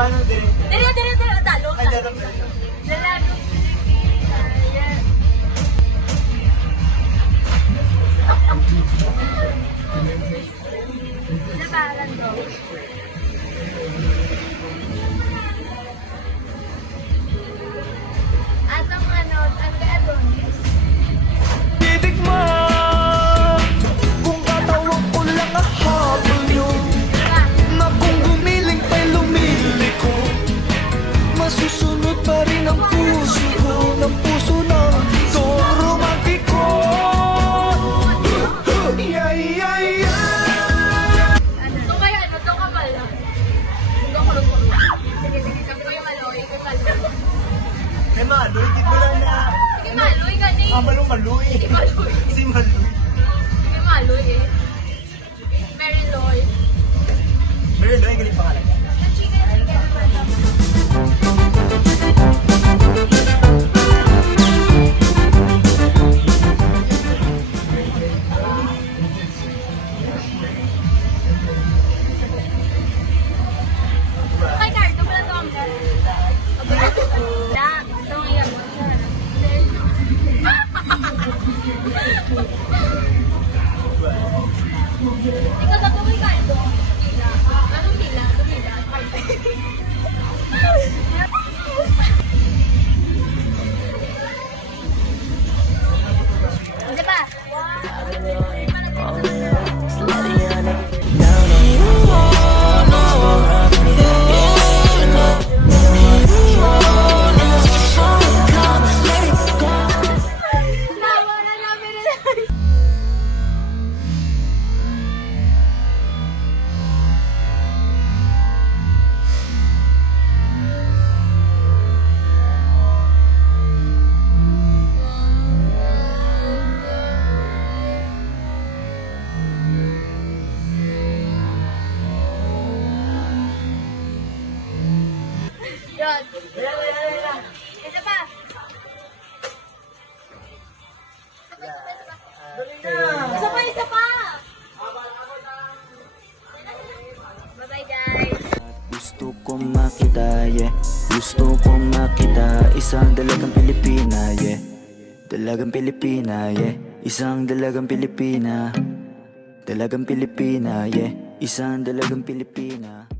paano dire? Dire, talo. Ay, darap. Dalagang Pilipina, yeah. Labaran ko. At ang Adonis. Titig mo kung katawag ko lang ang habol nyo Diba? na kung gumiling ay lumiliko masusunod pa rin ang puso ko ng puso ng itong romantiko. Yeah, yeah, yeah. Doon kaya, doon ka pala. Doon ko lang. Sige, kami ko yung aloy. Eh, Maloy, di ko lang na... Sige, maloy ka ni. Maloy. Sige, maloy. Si Maloy. Sige, maloy eh. Mary Loy. Mary Loy, galing pangalan. Kay Cardo, wala to ang Na, ito ang iyak. Ikaw gagawin Cardo. Anong hila? Isa pa. Tawa na namin na. Yun. Isa pa. Isa pa. Bye-bye, guys. Gusto kong makita, yeah. Gusto kong makita isang dalagang Pilipina, yeah. Dalagang Pilipina, yeah. Isang dalagang Pilipina. Dalagang Pilipina, yeah. Isang dalagang Pilipina.